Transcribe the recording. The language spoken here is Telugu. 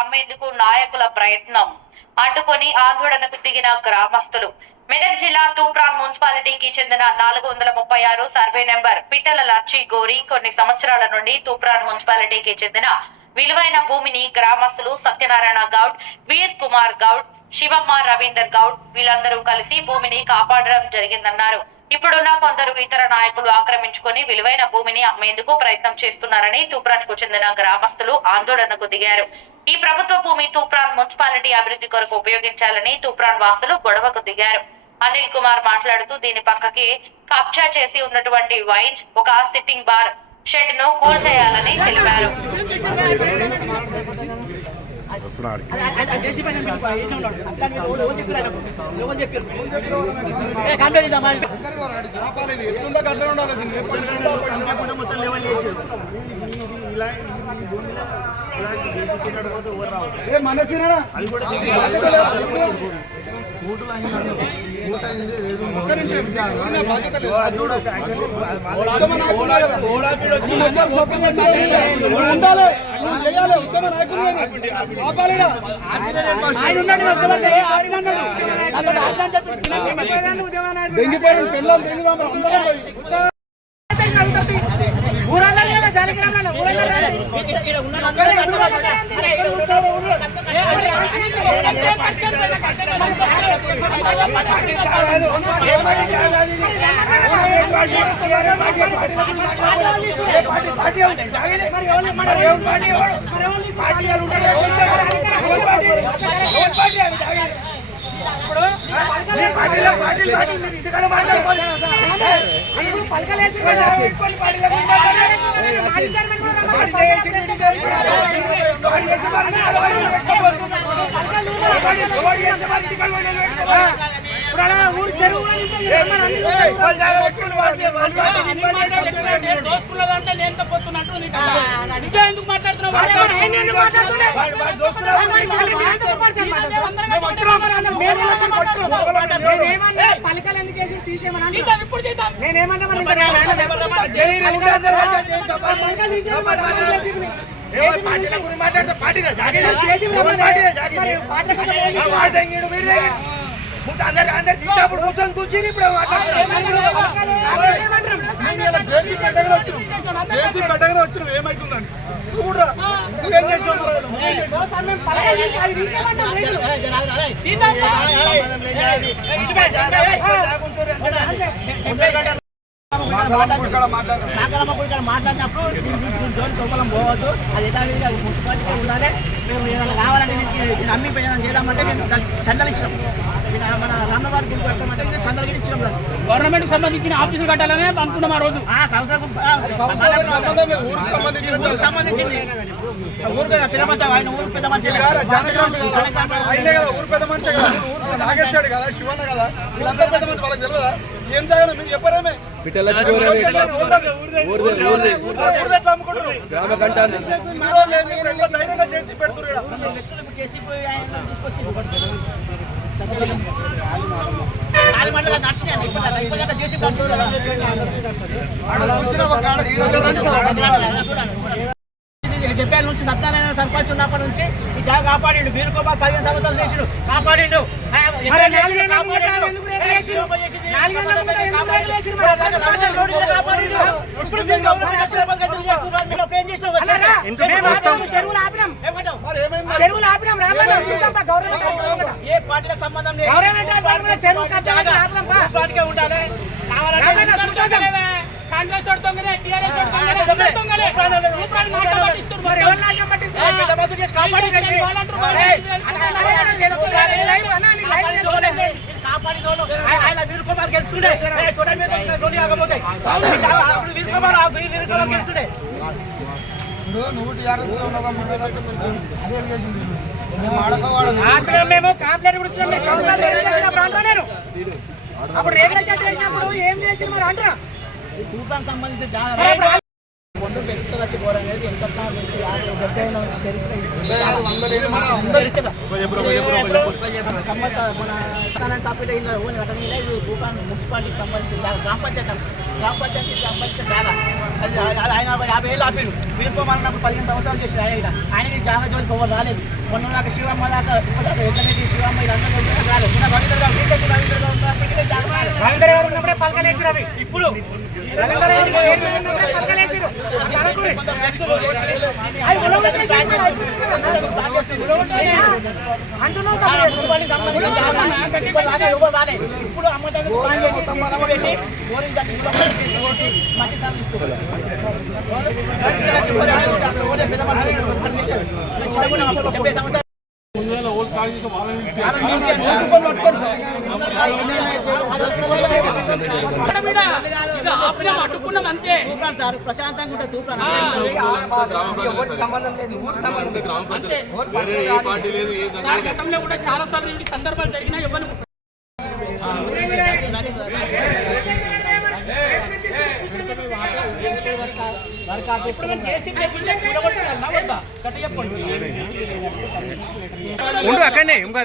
అమ్మేందుకు నాయకుల ప్రయత్నం అడ్డుకొని ఆందోళనకు దిగిన గ్రామస్తులు. మెదక్ జిల్లా తూప్రాన్ మున్సిపాలిటీకి చెందిన 436 సర్వే నెంబర్ పిట్టల లచ్చి గోరి కొన్ని సంవత్సరాల నుండి తూప్రాన్ మున్సిపాలిటీకి చెందిన విలువైన భూమిని గ్రామస్తులు సత్యనారాయణ గౌడ్, వీర్ కుమార్ గౌడ్, శివమ్మ, రవీందర్ గౌడ్ వీళ్ళందరూ కలిసి భూమిని కాపాడడం జరిగిందన్నారు. ఇప్పుడున్న కొందరు ఇతర నాయకులు ఆక్రమించుకొని విలువైన భూమిని అమ్మేందుకు ప్రయత్నం చేస్తున్నారని తూప్రాన్ కు చెందిన గ్రామస్తులు ఆందోళనకు దిగారు. ఈ ప్రభుత్వ భూమి తూప్రాన్ మున్సిపాలిటీ అభివృద్ధి కొరకు ఉపయోగించాలని తూప్రాన్ వాసులు గొడవకు దిగారు. అనిల్ కుమార్ మాట్లాడుతూ దీని పక్కకి కబ్జా చేసి ఉన్నటువంటి వైన్స్, ఒక సిట్టింగ్ బార్ షెడ్ ను కూల్చేయాలని తెలిపారు. మాట్లాడినప్పుడు జోలి పోవద్దు, అది యథావిధిగా మున్సిపాలిటీ ఉండాలి. మేము ఏదైనా కావాలంటే నేను అమ్మి ప్రయాణం చేద్దామంటే మేము చందాలు ఇచ్చినాం. మన రామవారి గుడి కడతామంటే చందాలు కూడా ఇచ్చినాం. గవర్నమెంట్ కు సంబంధించిన ఆఫీసులు కట్టాలనే అనుకున్నాం. ఆ రోజు సంబంధించింది ఊరికి పెద్ద మనిషి, ఆయన ఊరికి పెద్ద మనిషి, ఊరు పెద్ద మనిషి కదా, నాగేశ్వరుడు కదా, శివన్న కదా, వీళ్ళందరూ పెద్ద మనిషి. వాళ్ళకి తెలియదా ఏం జరగదు? మీరు చెప్పరేమే చేసి పెడుతున్నారు. చెప్పేళ్ళ నుంచి సత్యనారాయణ సర్పంచ్ ఉన్నప్పటి నుంచి ఈ జాగా కాపాడిండు. వీరు కుమార్ 15 సంవత్సరాలు చేసిండు, కాపాడిండు. ఏ పార్టీలకు సంబంధం లేదు, ఉండాలి. కాంగ్రెస్ వీరు కుమార్ గెలుస్తుండే, గెలుస్తుండే. మేము కాంప్లైంట్ కూడా నేను అప్పుడు రెగ్యులేషన్ చేసినప్పుడు ఏం చేసి మరి అంటారా తూప్రాన్ సంబంధించిన మున్సిపాలిటీకి సంబంధించిన గ్రామ పంచాయతీకి సంబంధించిన జాగా అది ఆయన 50 ఏళ్ళు ఆపాడు. వీరుకోమన్నప్పుడు 15 సంవత్సరాలు చేసిన ఆయనకి జాగా జోలికి ఎవరు రాలేదు. మొన్న దాకా శివమ్మ దాకా ఎక్కడైతే శివమ్మ ఇదంతా రాలేదు. రవీంద్ర గారు ఉన్నప్పుడే పలకలేసి రవి ఇప్పుడు రవీంద్ర గారు చైర్మన్ ఉన్నప్పుడే పలకలేసిరు ఇప్పుడు అమ్మటానికి ప్లాన్ చేసి పెట్టి ఓరింగ్ మట్టి తరలిస్తున్నారు. సార్ ప్రశాంతంగా ఉంటుంది తూప్రాన్ సంబంధం లేదు. ఊరికి సంబంధం గతంలో కూడా చాలా సార్లు ఈ సందర్భాలు జరిగినా ఎవరు అక్కడనే ఆయన